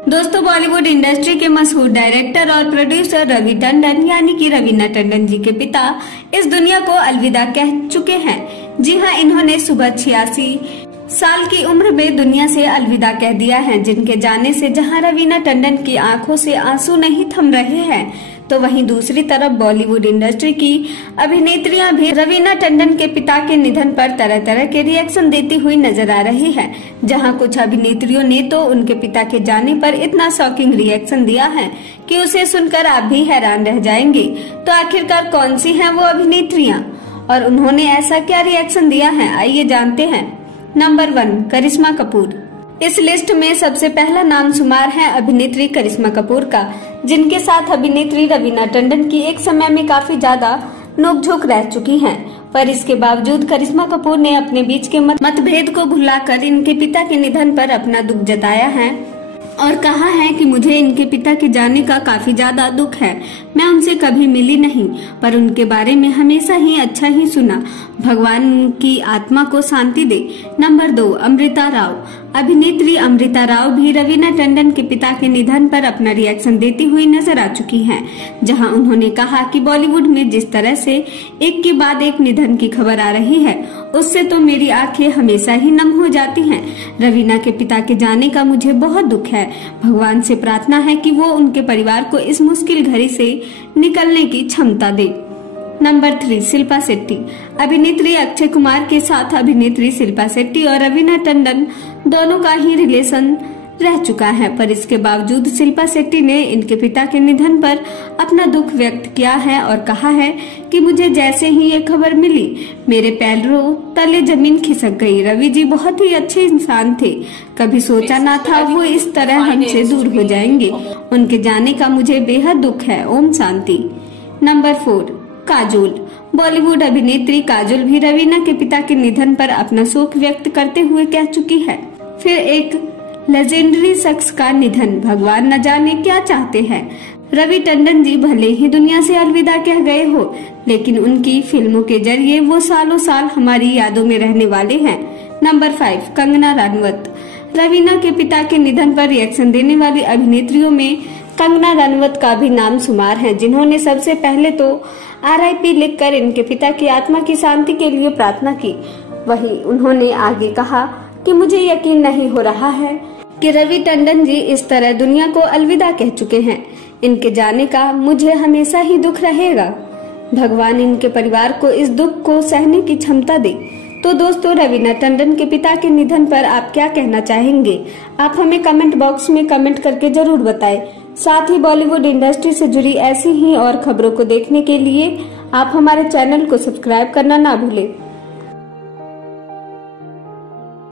दोस्तों, बॉलीवुड इंडस्ट्री के मशहूर डायरेक्टर और प्रोड्यूसर रवि टंडन यानी कि रवीना टंडन जी के पिता इस दुनिया को अलविदा कह चुके हैं। जी हां, इन्होंने सुबह 86 साल की उम्र में दुनिया से अलविदा कह दिया है। जिनके जाने से जहां रवीना टंडन की आंखों से आंसू नहीं थम रहे हैं, तो वहीं दूसरी तरफ बॉलीवुड इंडस्ट्री की अभिनेत्रियां भी रवीना टंडन के पिता के निधन पर तरह तरह के रिएक्शन देती हुई नजर आ रही हैं। जहां कुछ अभिनेत्रियों ने तो उनके पिता के जाने पर इतना शॉकिंग रिएक्शन दिया है कि उसे सुनकर आप भी हैरान रह जाएंगे। तो आखिरकार कौन सी हैं वो अभिनेत्रियां और उन्होंने ऐसा क्या रिएक्शन दिया है, आइए जानते हैं। नंबर 1, करिश्मा कपूर। इस लिस्ट में सबसे पहला नाम शुमार है अभिनेत्री करिश्मा कपूर का, जिनके साथ अभिनेत्री रवीना टंडन की एक समय में काफी ज्यादा नोकझोंक रह चुकी हैं। पर इसके बावजूद करिश्मा कपूर ने अपने बीच के मतभेद को भुलाकर इनके पिता के निधन पर अपना दुख जताया है और कहा है कि मुझे इनके पिता के जाने का काफी ज्यादा दुख है। मैं उनसे कभी मिली नहीं, पर उनके बारे में हमेशा ही अच्छा ही सुना। भगवान उनकी आत्मा को शांति दे। नंबर 2, अमृता राव। अभिनेत्री अमृता राव भी रवीना टंडन के पिता के निधन पर अपना रिएक्शन देती हुई नजर आ चुकी हैं, जहां उन्होंने कहा कि बॉलीवुड में जिस तरह से एक के बाद एक निधन की खबर आ रही है, उससे तो मेरी आंखें हमेशा ही नम हो जाती हैं। रवीना के पिता के जाने का मुझे बहुत दुख है। भगवान से प्रार्थना है कि वो उनके परिवार को इस मुश्किल घड़ी से निकलने की क्षमता दे। नंबर 3, शिल्पा शेट्टी। अभिनेत्री अक्षय कुमार के साथ अभिनेत्री शिल्पा शेट्टी और रवीना टंडन दोनों का ही रिलेशन रह चुका है, पर इसके बावजूद शिल्पा शेट्टी ने इनके पिता के निधन पर अपना दुख व्यक्त किया है और कहा है कि मुझे जैसे ही ये खबर मिली, मेरे पैरों तले जमीन खिसक गई। रवि जी बहुत ही अच्छे इंसान थे, कभी सोचा ना था वो इस तरह हमसे दूर हो जाएंगे। उनके जाने का मुझे बेहद दुख है। ओम शांति। नंबर 4, काजोल। बॉलीवुड अभिनेत्री काजोल भी रवीना के पिता के निधन पर अपना शोक व्यक्त करते हुए कह चुकी है, फिर एक लेजेंडरी शख्स का निधन, भगवान न जाने क्या चाहते हैं। रवि टंडन जी भले ही दुनिया से अलविदा कह गए हो, लेकिन उनकी फिल्मों के जरिए वो सालों साल हमारी यादों में रहने वाले हैं। नंबर 5, कंगना रनौत। रवीना के पिता के निधन पर रिएक्शन देने वाली अभिनेत्रियों में कंगना रनौत का भी नाम शुमार है, जिन्होंने सबसे पहले तो RIP लिखकर इनके पिता की आत्मा की शांति के लिए प्रार्थना की। वहीं उन्होंने आगे कहा कि मुझे यकीन नहीं हो रहा है कि रवि टंडन जी इस तरह दुनिया को अलविदा कह चुके हैं। इनके जाने का मुझे हमेशा ही दुख रहेगा। भगवान इनके परिवार को इस दुख को सहने की क्षमता दे। तो दोस्तों, रवीना टंडन के पिता के निधन पर आप क्या कहना चाहेंगे? आप हमें कमेंट बॉक्स में कमेंट करके जरूर बताएं। साथ ही बॉलीवुड इंडस्ट्री से जुड़ी ऐसी ही और खबरों को देखने के लिए आप हमारे चैनल को सब्सक्राइब करना ना भूलें।